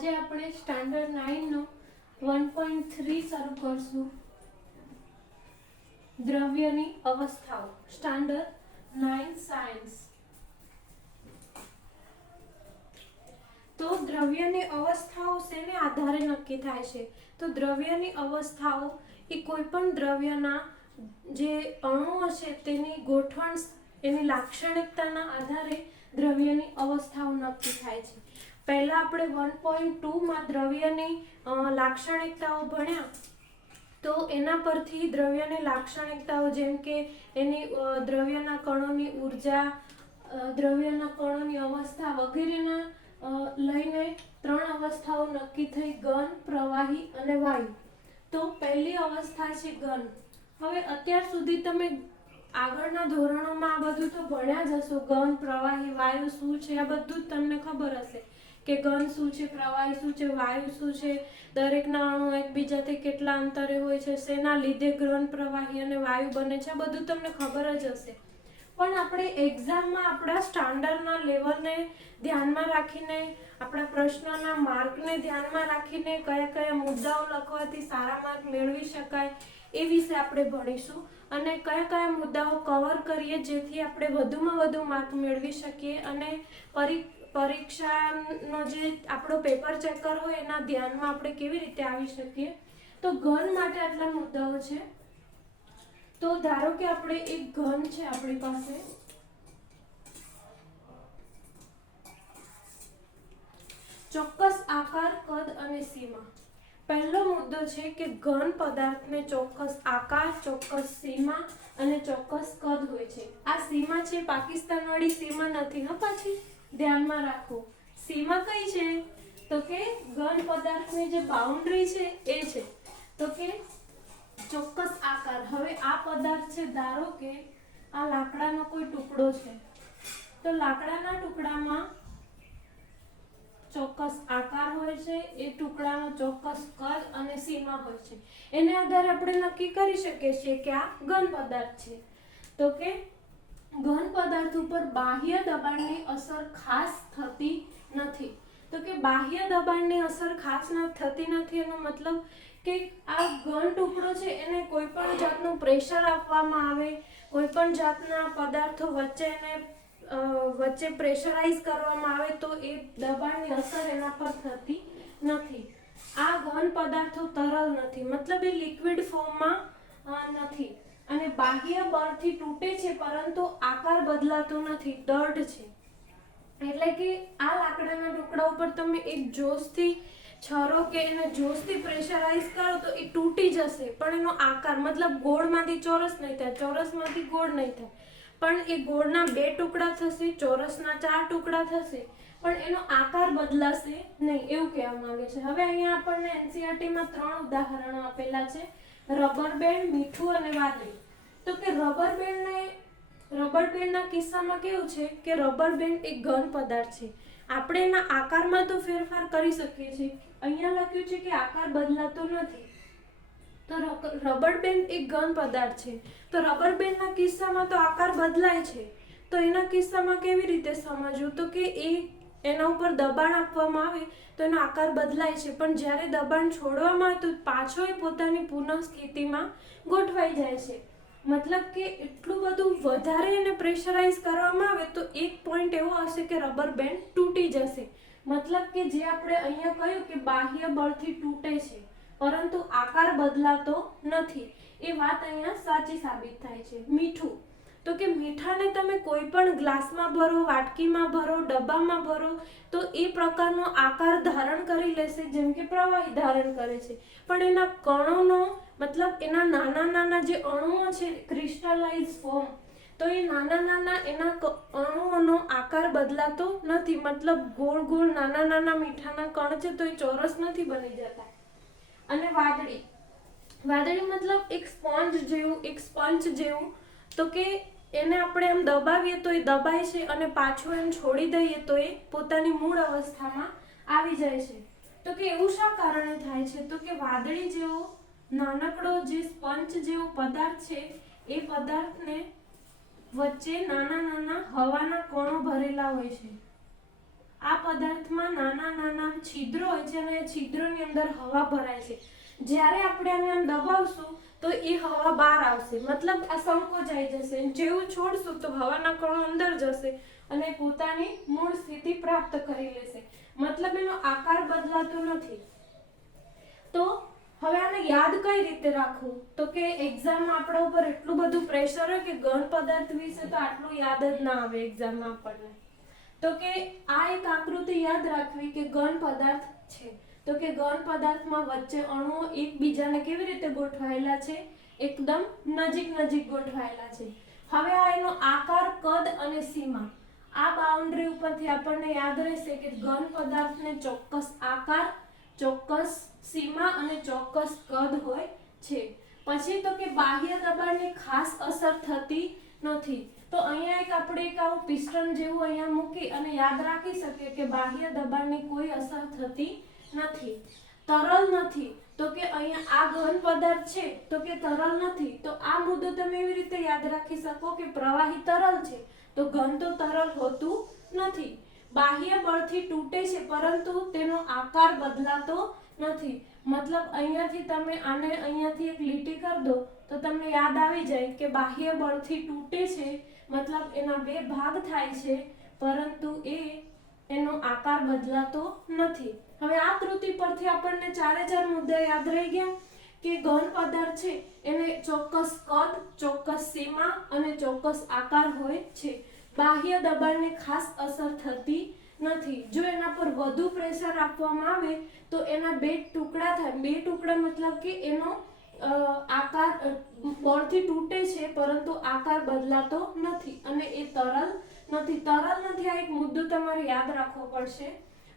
આજે આપણે સ્ટાન્ડર્ડ 9 નો 1.3 શરૂ કરશું. દ્રવ્યની અવસ્થાઓ. Standard 9 science. તો દ્રવ્યની અવસ્થાઓ શેને આધારે નક્કી થાય છે? તો દ્રવ્યની અવસ્થાઓ એ કોઈ પણ દ્રવ્યના જે અણુઓ છે તેની ગોઠવણ, એની લાક્ષણિકતાના આધારે દ્રવ્યની અવસ્થાઓ નક્કી થાય છે. પહેલા આપણે 1.2 માં દ્રવ્યની લાક્ષણિકતાઓ ભણ્યા, તો એના પરથી દ્રવ્યની લાક્ષણિકતાઓ જેમ કે એની દ્રવ્યના કણોની ઉર્જા, દ્રવ્યના કણોની અવસ્થા વગેરેના લઈને 3 અવસ્થાઓ નક્કી થઈ: ઘન, પ્રવાહી અને વાયુ. તો પહેલી અવસ્થા છે ઘન. હવે અત્યાર સુધી તમે આગળના ધોરણોમાં આ બધું તો ભણ્યા જ હશો. ઘન, પ્રવાહી, વાયુ શું છે આ બધું જ તમને ખબર હશે કે ઘન શું છે, પ્રવાહી શું છે, વાયુ શું છે, દરેકના અણુ એકબીજાથી કેટલા અંતરે હોય છે, શેના લીધે ઘન, પ્રવાહી અને વાયુ બને છે, આ બધું તમને ખબર જ હશે. પણ આપણે એક્ઝામમાં આપણા સ્ટાન્ડર્ડના લેવલને ધ્યાનમાં રાખીને, આપણા પ્રશ્નોના માર્કને ધ્યાનમાં રાખીને કયા કયા મુદ્દાઓ લખવાથી સારા માર્ક મેળવી શકાય એ વિશે આપણે ભણીશું, અને કયા કયા મુદ્દાઓ કવર કરીએ જેથી આપણે વધુમાં વધુ માર્ક મેળવી શકીએ અને પરીક્ષાનો જે આપણો પેપર ચેકર હોય એના ધ્યાનમાં આપણે કેવી રીતે આવી શકીએ. તો ઘન માટે આટલા મુદ્દાઓ છે. તો ધારો કે આપણે એક ઘન છે આપણી પાસે, ચોક્કસ આકાર, કદ અને સીમા. પહેલો મુદ્દો છે કે ઘન પદાર્થને ચોક્કસ આકાર, ચોક્કસ સીમા અને ચોક્કસ કદ હોય છે. આ સીમા છે પાકિસ્તાન વાળી સીમા નથી, પાછી ધ્યાનમાં રાખો. સીમા કઈ છે? તો કે ઘન પદાર્થની જે બાઉન્ડ્રી છે એ છે. તો કે ચોક્કસ આકાર. હવે આ પદાર્થ છે, ધારો કે આ લાકડાનો કોઈ ટુકડો છે, તો લાકડાના ટુકડામાં ચોક્કસ આકાર હોય છે, એ ટુકડાનો ચોક્કસ કદ અને સીમા હોય છે. એને આધારે આપણે નક્કી કરી શકીએ છીએ કે આ ઘન પદાર્થ છે. તો કે ઘન પદાર્થ ઉપર બાહ્ય દબાણની અસર ખાસ થતી નથી. તો કે બાહ્ય દબાણની અસર ખાસ થતી નથી એનો મતલબ કે આ ઘન ટુકડો છે એને કોઈ પણ જાતનું પ્રેશર આપવામાં આવે, કોઈ પણ જાતના પદાર્થો વચ્ચે પ્રેશરાઇઝ કરવામાં આવે તો એ દબાણની અસર એના પર થતી નથી. આ ઘન પદાર્થો તરલ નથી, મતલબ એ લિક્વિડ ફોર્મમાં નથી અને બાહ્ય બળથી તૂટે છે પરંતુ આકાર બદલાતો નથી, દઢ છે. એટલે કે આ લાકડાના ટુકડા ઉપર તમે એક જોશથી છરો કે એને જોશથી પ્રેશરાઇઝ કરો તો એ તૂટી જશે, પણ એનો આકાર મતલબ ગોળમાંથી ચોરસ નહીં થાય, ચોરસમાંથી ગોળ નહીં થાય, પણ એ ગોળના 2 ટુકડા થશે, ચોરસના 4 ટુકડા થશે, પણ એનો આકાર બદલાશે નહીં, એવું કહેવા માંગે છે. હવે અહીંયા આપણને એનસીઈઆરટીમાં 3 ઉદાહરણો આપેલા છે: રબર બેન્ડ, મીઠું અને વાદળી. તો કે રબર બેન્ડના કિસ્સામાં કેવું છે કે રબર બેન્ડ એક ઘન પદાર્થ છે. આપણે એના આકારમાં તો ફેરફાર કરી શકીએ છીએ. અહીંયા લખ્યું છે કે આકાર બદલાતો નથી. તો રબર બેન્ડ એક ઘન પદાર્થ છે. તો રબર બેન્ડના કિસ્સામાં તો આકાર બદલાય છે. તો એના કિસ્સામાં કેવી રીતે સમજવું? તો કે એના ઉપર દબાણ આપવામાં આવે તો એનો આકાર બદલાય છે, પણ જ્યારે દબાણ છોડવામાં આવે તો પાછો એ પોતાની પુનઃ સ્થિતિમાં ગોઠવાઈ જાય છે. મતલબ કે એટલું બધું વધારે એને પ્રેશરાઇઝ કરવામાં આવે તો એક પોઈન્ટ એવો હશે કે રબર બેન્ડ તૂટી જશે. મતલબ કે જે આપણે અહીંયા કહ્યું કે બાહ્ય બળથી તૂટે છે પરંતુ આકાર બદલાતો નથી, એ વાત અહીંયા સાચી સાબિત થાય છે. મીઠું. તો કે મીઠાને તમે કોઈ પણ ગ્લાસમાં ભરો, વાટકીમાં ભરો, ડબ્બામાં ભરો તો એ પ્રકારનો આકાર ધારણ કરી લેશે જેમ કે પ્રવાહી ધારણ કરે છે, પણ એના કણોનો મતલબ એના નાના નાના જે અણુઓ છે, ક્રિસ્ટલાઇઝ ફોર્મ, તો એ નાના નાના એના અણુઓનો આકાર બદલાતો નથી. મતલબ ગોળ ગોળ નાના નાના મીઠાના કણ છે તો એ ચોરસ નથી બની જતા. અને વાદળી મતલબ એક સ્પંજ જેવું. તો કે એને આપણે એમ દબાવીએ તો એ દબાય છે અને પાછું એમ છોડી દઈએ તો એ પોતાની મૂળ અવસ્થામાં આવી જાય છે. તો કે એવું શા કારણે થાય છે? તો કે વાદળી જેવો નાનકડો જે સ્પંજ જેવો પદાર્થ છે એ પદાર્થને વચ્ચે નાના નાના હવાના કણો ભરેલા હોય છે. આ પદાર્થમાં નાના નાના છિદ્રો હોય છે અને એ છિદ્રોની અંદર હવા ભરાય છે. જ્યારે આપણે આને આમ દબાવશું તો એ હવા બહાર આવશે, મતલબ આ સંકોચાઈ જશે. જેવું છોડશું તો હવાના કણો અંદર જશે અને પોતાની મૂળ સ્થિતિ પ્રાપ્ત કરી લેશે, મતલબ એનો આકાર બદલાતો નથી. તો હવે આને યાદ કઈ રીતે રાખવું? તો કે એક્ઝામમાં આપણા ઉપર એટલું બધું પ્રેશર હોય કે ઘન પદાર્થ વિશે તો આટલું યાદ જ ના આવે એક્ઝામમાં આપણને. તો કે આ એક આકૃતિ યાદ રાખવી કે ઘન પદાર્થ છે. તો કે ઘન પદાર્થમાં વચ્ચે અણુઓ એકબીજાને કેવી રીતે ગોઠવાયેલા છે? એકદમ નજીક નજીક ગોઠવાયેલા છે. હવે આ એનો આકાર, કદ અને સીમા, આ બાઉન્ડ્રી ઉપરથી આપણને યાદ રહેશે કે ઘન પદાર્થને ચોક્કસ આકાર, ચોક્કસ સીમા અને ચોક્કસ કદ હોય છે. પછી તો કે બાહ્ય દબાણની ખાસ અસર થતી નથી. તો અહીંયા એક આપણે એક આવું પિસ્ટન જેવું અહીંયા મૂકી અને યાદ રાખી શકીએ કે બાહ્ય દબાણની કોઈ અસર થતી નથી. તરલ નથી, તો કે અહીંયા આ ઘન પદાર્થ છે તો કે તરલ નથી. તો આ મુદ્દો તમે એવી રીતે યાદ રાખી શકો કે પ્રવાહી તરલ છે તો ઘન તો તરલ હોતું નથી. બાહ્ય બળથી તૂટે છે પરંતુ તેનો આકાર બદલાતો નથી. મતલબ અહીંયાથી તમે આને અહીંયાથી એક લીટી કરી દો તો તમને યાદ આવી જાય કે બાહ્ય બળથી તૂટે છે, મતલબ એના બે ભાગ થાય છે પરંતુ એનો આકાર બદલાતો નથી. હવે આ કૃતિ પરથી આપણને ચારે ચાર મુદ્દા યાદ રહી ગયા કે ઘન પદાર્થ છે એને ચોક્કસ કદ, ચોક્કસ સીમા અને ચોક્કસ આકાર હોય છે. બાહ્ય દબાણની ખાસ અસર થતી નથી. જો એના પર વધુ પ્રેશર આપવામાં આવે તો એના બે ટુકડા થાય. બે ટુકડા મતલબ કે એનો આકાર બળથી તૂટે છે પરંતુ આકાર બદલાતો નથી અને એ તરલ નથી. તરલ નથી, આ એક મુદ્દો તમારે યાદ રાખવો પડશે.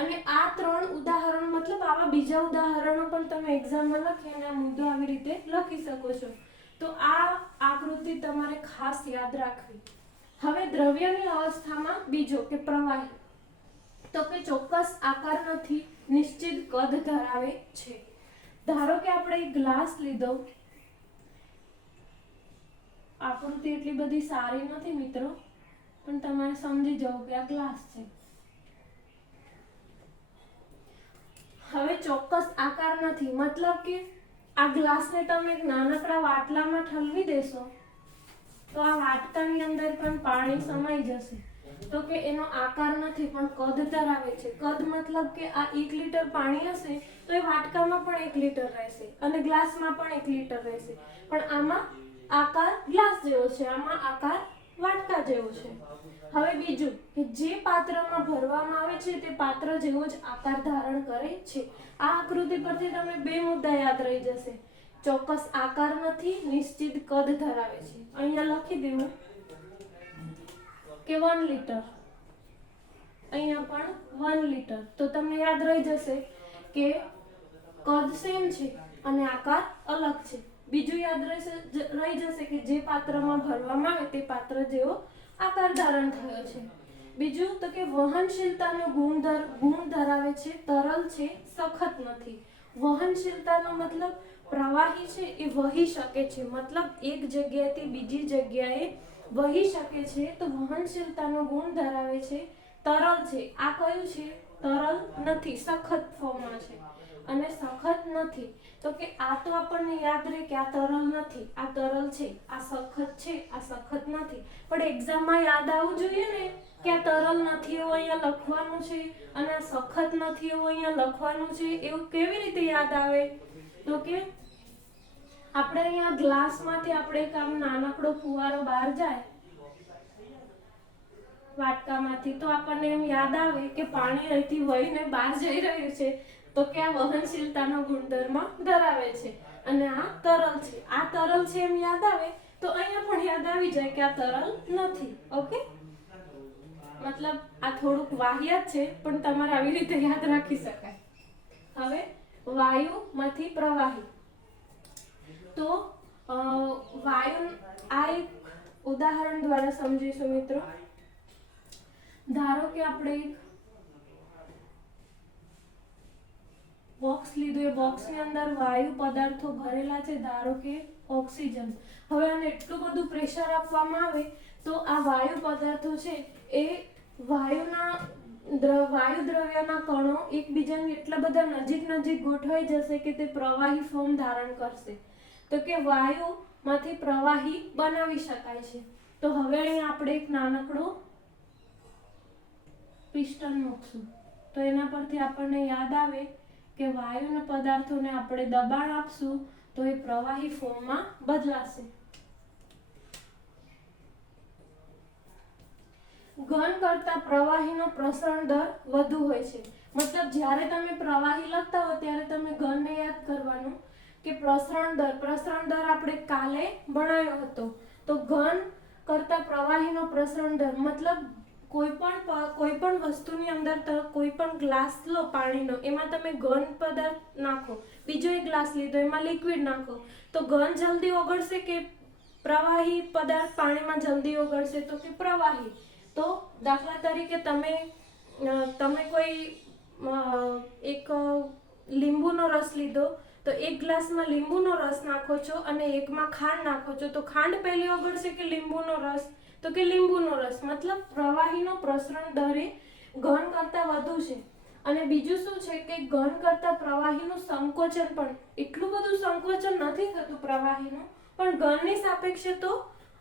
અને આ ત્રણ ઉદાહરણો, મતલબ આવા બીજા ઉદાહરણો પણ તમે એક્ઝામમાં લખી અને આ મુદ્દો આવી રીતે લખી શકો છો. તો આ આકૃતિ તમારે ખાસ યાદ રાખવી. હવે દ્રવ્યની અવસ્થામાં બીજો કે પ્રવાહી, તો કે ચોક્કસ આકાર નથી, નિશ્ચિત કદ ધરાવે છે. ધારો કે આપણે એક ગ્લાસ લીધો, આકૃતિ એટલી બધી સારી નથી મિત્રો, પણ તમારે સમજી જાઓ કે આ ગ્લાસ છે. હવે ચોક્કસ આકાર નથી, મતલબ કે આ ગ્લાસને તમે એક નાનકડા વાટલામાં ઠલવી દેશો તો આ વાટકાની અંદર પણ પાણી સમાઈ જશે. તો કે એનો આકાર નથી પણ કદ ધરાવે છે. કદ મતલબ કે આ 1 લીટર પાણી હશે તો એ વાટકામાં પણ 1 લીટર રહેશે અને ગ્લાસમાં પણ 1 લીટર રહેશે, પણ આમાં આકાર ગ્લાસ જેવો છે, આમાં આકાર વાટકા જેવો છે. હવે બીજું કે જે પાત્રમાં ભરવામાં આવે છે તે પાત્ર જેવો જ આકાર ધારણ કરે છે. આ આકૃતિ પરથી તમને બે મુદ્દા યાદ રહી જશે. ચોક્કસ આકાર નથી, નિશ્ચિત કદ ધરાવે છે. અહીંયા લખી દેવું કે 1 લીટર, અહીંયા પણ 1 લીટર. તો તમને યાદ રહી જશે કે કદ સેમ છે અને આકાર અલગ છે. બીજું યાદ રહી જશે કે જે પાત્રમાં ભરવામાં આવે તે પાત્ર જેવો આકાર ધારણ થયો છે. બીજું તો કે વહનશીલતાનો ગુણ ધરાવે છે, તરલ છે, સખત નથી. વહનશીલતાનો મતલબ પ્રવાહી છે એ વહી શકે છે, મતલબ એક જગ્યાએથી બીજી જગ્યાએ વહી શકે છે. તો વહનશીલતાનો ગુણ ધરાવે છે, તરલ છે. આ કયું છે? તરલ નથી, સખત ફોર્મમાં છે અને સખત નથી. તો કે આ તો આપણને યાદ રહે કે આ તરલ નથી, આ તરલ છે, આ સખત છે, આ સખત નથી. પણ એક્ઝામમાં યાદ આવવું જોઈએ ને કે આ તરલ નથી એવું અહીંયા લખવાનું છે અને આ સખત નથી એવું અહીંયા લખવાનું છે. એવું કેવી રીતે યાદ આવે? તો કે આપણે અહીંયા ગ્લાસમાંથી આપણે એક આમ નાનકડો ફુવારો બહાર જાય વાટકામાંથી તો આપણને એમ યાદ આવે કે પાણી અહીંથી વહીને બહાર જઈ રહ્યું છે, તો કે આ વહનશીલતાનો ગુણધર્મ ધરાવે છે અને આ તરલ છે. આ તરલ છે એમ યાદ આવે તો અહીંયા પણ યાદ આવી જાય કે આ તરલ નથી. ઓકે, મતલબ આ થોડુંક વાહિયાત છે પણ તમારે આવી રીતે યાદ રાખી શકાય. હવે વાયુમાંથી પ્રવાહી, તો વાયુ આ એક ઉદાહરણ દ્વારા સમજીશું મિત્રો. ધારો કે આપણે એક બોક્સ લીધું, એ બોક્સની અંદર વાયુ પદાર્થો ભરેલા છે, ધારો કે ઓક્સિજન. હવે આને એટલું બધું પ્રેશર આપવામાં આવે તો આ વાયુ પદાર્થો છે એ વાયુના વાયુ દ્રવ્યના કણો એકબીજાની એટલા બધા નજીક ગોઠવાઈ જશે કે તે પ્રવાહી ફોર્મ ધારણ કરશે. તો કે વાયુમાંથી પ્રવાહી બનાવી શકાય છે. તો હવે અહીંયા આપણે એક નાનકડો પિસ્ટન મૂકશું. તો એના પરથી આપણને યાદ આવે કે વાયુના પદાર્થોને આપણે દબાણ આપશું તો એ પ્રવાહી ફોર્મમાં બદલાશે. ઘન કરતા પ્રવાહીનો પ્રસરણ દર વધુ હોય છે. મતલબ જ્યારે તમે પ્રવાહી લખતા હો ત્યારે તમે ઘનને યાદ કરવાનું કે પ્રસરણ દર આપણે કાલે ભણાવ્યો હતો. તો ઘન કરતા પ્રવાહીનો પ્રસરણ દર મતલબ કોઈ પણ વસ્તુની અંદર કોઈ પણ ગ્લાસ લો પાણીનો, એમાં તમે ઘન પદાર્થ નાખો, બીજો એક ગ્લાસ લીધો એમાં લિક્વિડ નાખો, તો ઘન જલ્દી ઓગળશે કે પ્રવાહી પદાર્થ પાણીમાં જલ્દી ઓગળશે? તો કે પ્રવાહી. તો દાખલા તરીકે તમે કોઈ એક લીંબુનો રસ લીધો, તો એક ગ્લાસમાં લીંબુનો રસ નાખો છો અને એકમાં ખાંડ નાખો છો, તો ખાંડ પહેલી ઓગળશે કે લીંબુનો રસ? તો કે લીંબુનો રસ. મતલબ પ્રવાહીનો પ્રસરણ દર એ ઘન કરતાં વધુ છે. અને બીજું શું છે કે ઘન કરતાં પ્રવાહીનું સંકોચન પણ એટલું બધું સંકોચન નથી થતું પ્રવાહીનું, પણ ઘનની સાપેક્ષે તો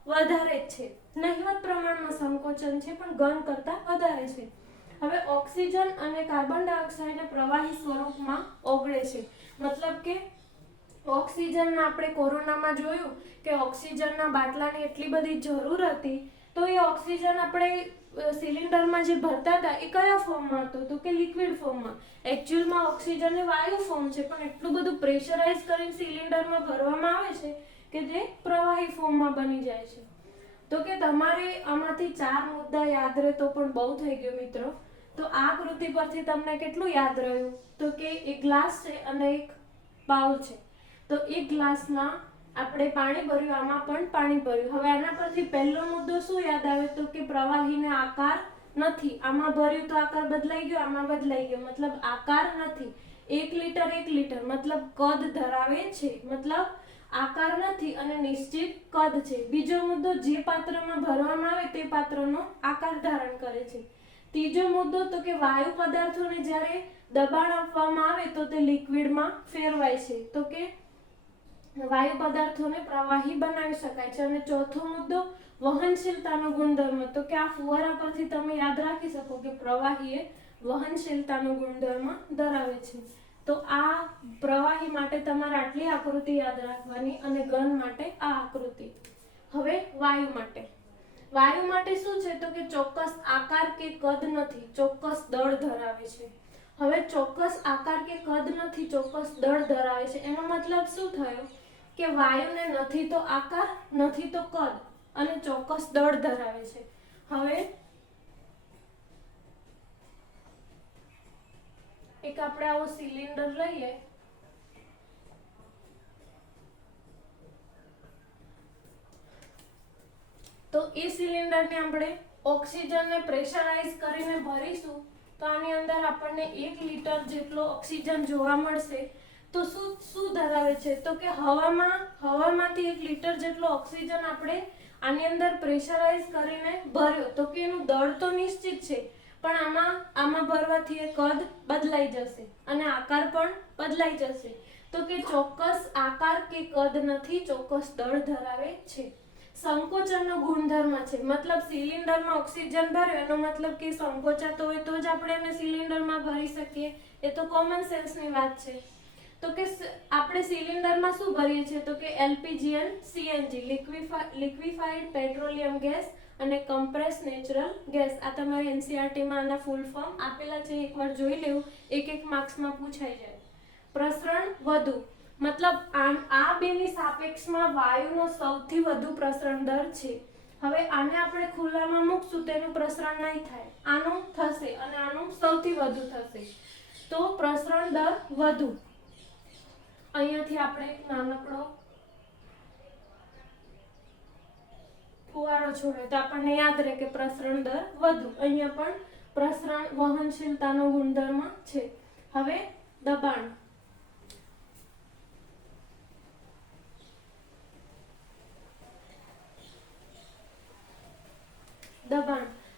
વધારે જ છે. નહિવત પ્રમાણમાં સંકોચન છે પણ ઘન કરતાં વધારે છે. હવે ઓક્સિજન અને કાર્બન ડાયોક્સાઇડ પ્રવાહી સ્વરૂપમાં ઓગળે છે. મતલબ કે ઓક્સિજન આપણે કોરોનામાં જોયું કે ઓક્સિજનના બાટલાની એટલી બધી જરૂર હતી, તો એ ઓક્સિજન આપણે સિલિન્ડરમાં જે ભરતા હતા એ કયા ફોર્મમાં હતો? તો કે લિક્વિડ ફોર્મમાં. એકચ્યુઅલમાં ઓક્સિજન એ વાયુ ફોર્મ છે, પણ એટલું બધું પ્રેશરાઇઝ કરીને સિલિન્ડરમાં ભરવામાં આવે છે કે જે પ્રવાહી ફોર્મમાં બની જાય છે. તો કે તમારે આમાંથી 4 મુદ્દા યાદ રહે તો પણ બહુ થઈ ગયું મિત્રો. તો આ આકૃતિ પરથી તમને કેટલું યાદ રહ્યું? તો કે એક ગ્લાસ છે અને એક બાઉલ છે. તો એક ગ્લાસમાં આપણે પાણી ભર્યું, આમાં પણ પાણી ભર્યું. હવે આના પરથી પહેલો મુદ્દો શું યાદ આવે? તો કે પ્રવાહીને આકાર નથી. આમાં ભર્યું તો આકાર બદલાઈ ગયો, આમાં બદલાઈ ગયો, મતલબ આકાર નથી. 1 લીટર મતલબ કદ ધરાવે છે, મતલબ આકાર નથી અને નિશ્ચિત કદ છે. બીજો મુદ્દો, જે પાત્રમાં ભરવામાં આવે તે પાત્રનો આકાર ધારણ કરે છે. ત્રીજો મુદ્દો તો કે વાયુ પદાર્થોને જ્યારે દબાણ આપવામાં આવે તો તે લિક્વિડમાં ફેરવાય છે. તો કે વાયુ પદાર્થોને પ્રવાહી બનાવી શકાય છે. અને ચોથો મુદ્દો વહનશીલતાનો ગુણધર્મ. તો કે આ ફુવારા પરથી તમે યાદ રાખી શકો કે પ્રવાહી એ વહનશીલતાનો ગુણધર્મ ધરાવે છે. તો આ પ્રવાહી માટે તમારે આટલી આકૃતિ યાદ રાખવાની અને ઘન માટે આ આકૃતિ. હવે વાયુ માટે શું છે? તો કે ચોક્કસ આકાર કે કદ નથી, ચોક્કસ દળ ધરાવે છે. હવે ચોક્કસ આકાર કે કદ નથી, ચોક્કસ દળ ધરાવે છે, એનો મતલબ શું થયો? કે વાયુને નથી તો આકાર, નથી તો કદ અને ચોક્કસ દળ ધરાવે છે. હવે એક આપણે આવો સિલિન્ડર લઈએ, તો એ સિલિન્ડરને આપણે ઓક્સિજનને પ્રેશરાઇઝ કરીને ભરીશું તો આની અંદર આપણને 1 લીટર જેટલો ઓક્સિજન જોવા મળશે. તો શું ધરાવે છે? તો કે હવામાંથી 1 લીટર જેટલો ઓક્સિજન આપણે આની અંદર પ્રેશરાઇઝ કરીને ભર્યો, તો કે એનું દળ તો નિશ્ચિત છે, પણ આમાં ભરવાથી એ કદ બદલાઈ જશે અને આકાર પણ બદલાઈ જશે. તો કે ચોક્કસ આકાર કે કદ નથી, ચોક્કસ દળ ધરાવે છે. સંકોચનનો ગુણધર્મ છે, મતલબ સિલિન્ડરમાં ઓક્સિજન ભર્યો એનો મતલબ કે સંકોચાતો હોય તો જ આપણે એને સિલિન્ડરમાં ભરી શકીએ. એ તો કોમન સેન્સની વાત છે. તો કે આપણે સિલિન્ડરમાં શું ભરીએ છીએ? તો કે LPG અને CNG, લિક્વિફાઈડ પેટ્રોલિયમ ગેસ અને કમ્પ્રેસ નેચરલ ગેસ. આ તમારે NCERTમાં આના ફૂલ ફોર્મ આપેલા છે, એકવાર જોઈ લેવું, એક માર્ક્સમાં પૂછાઈ જાય. પ્રસરણ વધુ, મતલબ આ બેની સાપેક્ષમાં વાયુનો સૌથી વધુ પ્રસરણ દર છે. હવે આને આપણે ખુલ્લામાં મૂકશું તેનું પ્રસરણ નહીં થાય, આનું થશે અને આનું સૌથી વધુ થશે. તો પ્રસરણ દર વધુ. અહીંયાથી આપણે એક નાનકડો ફુવારો છોડે તો આપણને યાદ રહે કે પ્રસરણ દર વધુ. અહીંયા પણ પ્રસરણ વહનશીલતાનો ગુણધર્મ છે. હવે દબાણ.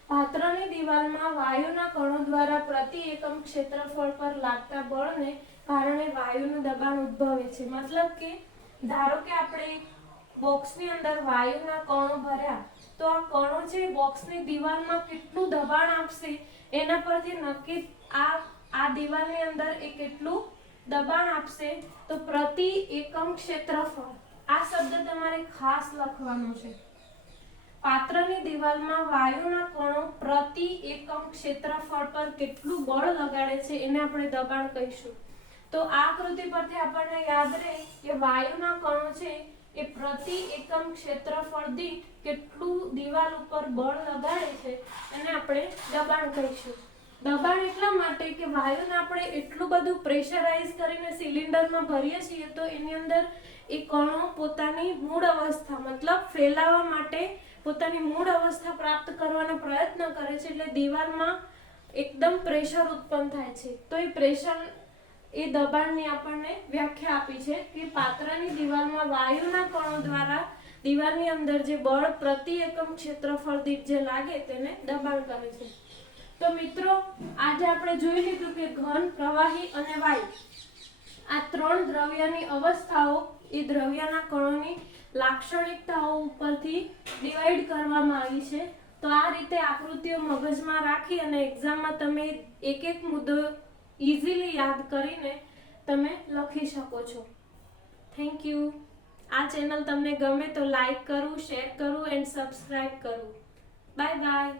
પાત્રની દિવાલમાં વાયુના કણો દ્વારા પ્રતિ એકમ ક્ષેત્રફળ પર લાગતા બળને કારણે વાયુનું દબાણ ઉદ્ભવે છે. મતલબ કે ધારો કે આપણે બોક્સની અંદર વાયુના કણો ભર્યા, તો આ કણો છે બોક્સની દિવાલમાં કેટલું દબાણ આપશે એના પરથી નક્કી આ દિવાલની અંદર એ કેટલું દબાણ આપશે. તો પ્રતિ એકમ ક્ષેત્રફળ, આ શબ્દ તમારે ખાસ લખવાનો છે. પાત્રની દિવાલમાં વાયુના કણો પ્રતિ એકમ ક્ષેત્રફળ પર કેટલું બળ લગાડે છે એને આપણે દબાણ કહીશું. તો આ આકૃતિ પરથી આપણને યાદ રહે કે વાયુના કણો છે એ પ્રતિ એકમ ક્ષેત્રફળ દીઠ કેટલું દિવાલ ઉપર બળ લગાડે છે એને આપણે દબાણ કહીશું. દબાણ એટલા માટે કે વાયુને આપણે એટલું બધું પ્રેશરાઇઝ કરીને સિલિન્ડરમાં ભરીએ છીએ તો એની અંદર એ કણો પોતાની મૂળ અવસ્થા મતલબ ફેલાવા માટે પોતાની મૂળ અવસ્થા પ્રાપ્ત કરવાનો પ્રયત્ન કરે છે, એટલે દિવાલમાં એકદમ પ્રેશર ઉત્પન્ન થાય છે. તો એ પ્રેશર એ દબાણની આપણને વ્યાખ્યા આપી છે કે પાત્રની દિવાલમાં વાયુના કણો દ્વારા દિવાલની અંદર જે બળ પ્રતિ એકમ ક્ષેત્રફળ દીઠ જે લાગે તેને દબાણ કરે છે. તો મિત્રો આજે આપણે જોઈ લીધું કે ઘન, પ્રવાહી અને વાયુ આ ત્રણ દ્રવ્યની અવસ્થાઓ એ દ્રવ્યના કણોની લાક્ષણિકતાઓ ઉપરથી ડિવાઈડ કરવામાં આવી છે. તો આ રીતે આકૃતિઓ મગજમાં રાખી અને એક્ઝામમાં તમે એક એક મુદ્દો ઇઝીલી યાદ કરીને તમે લખી શકો છો. Thank you. આ ચેનલ તમને ગમે તો લાઈક કરવું, શેર કરવું એન્ડ સબસ્ક્રાઇબ કરવું. Bye bye.